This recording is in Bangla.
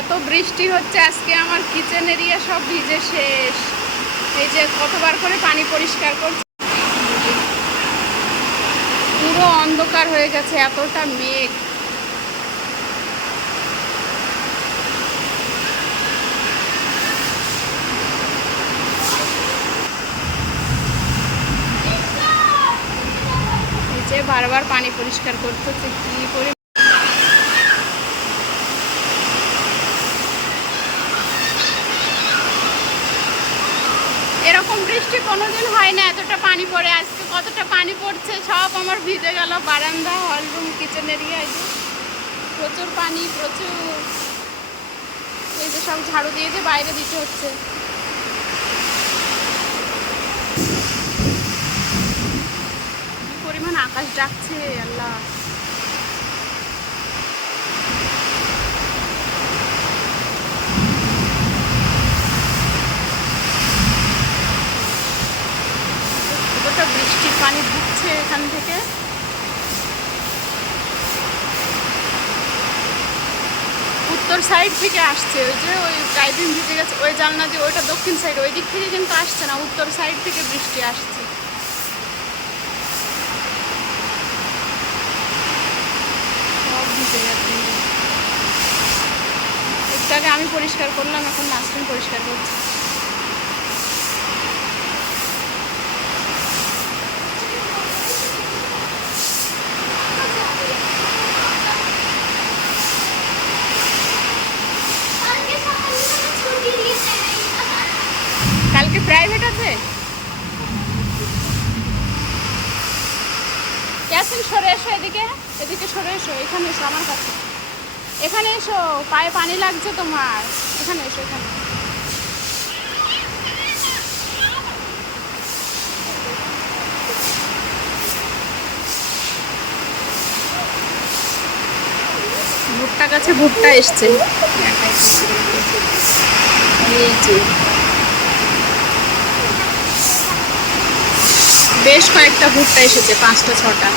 এত বৃষ্টি হচ্ছে, আজকে আমার কিচেন এরিয়া সব ভিজে শেষ। এই যে কতবার করে পানি পরিষ্কার করছে। পুরো অন্ধকার হয়ে গেছে, এতটা মেঘ। বারবার পানি পরিষ্কার করতেছে, কি করে এরকম বৃষ্টি কোনোদিন হয় না, এতটা পানি পড়ে। আজকে কতটা পানি পড়ছে সব আমার ভিজে গেল। বারান্দা হলরুম কিচেন এরিয়ায় যে। প্রচুর পানি, প্রচুর। এই যে সব ঝাড়ু দিয়ে যে বাইরে দিতে হচ্ছে। পরিমাণ আকাশ ডাকছে, আল্লাহ কতটা বৃষ্টির পানি ঢুকছে এখান থেকে। উত্তর সাইড থেকে আসছে, ওই যে ওই টাইপিং ভিজে গেছে, ওই জানলা দিয়ে ওইটা দক্ষিণ সাইড, ওই দিক থেকে কিন্তু আসছে না, উত্তর সাইড থেকে বৃষ্টি আসছে। সব ভিজে গেছে। আগে আমি পরিষ্কার করলাম, এখন নাসরিন পরিষ্কার করছে। এসো এদিকে এদিকে সরে এসো, এখানে এসো আমার কাছে। এখানে এসো, পায়ে পানি লাগছে তোমার। এখানে এসো, এখানে। ভুট্টা গাছে ভুট্টা এসছে। এই যে। বেশ কয়েকটা ভুট্টা এসেছে, পাঁচটা, ছটা।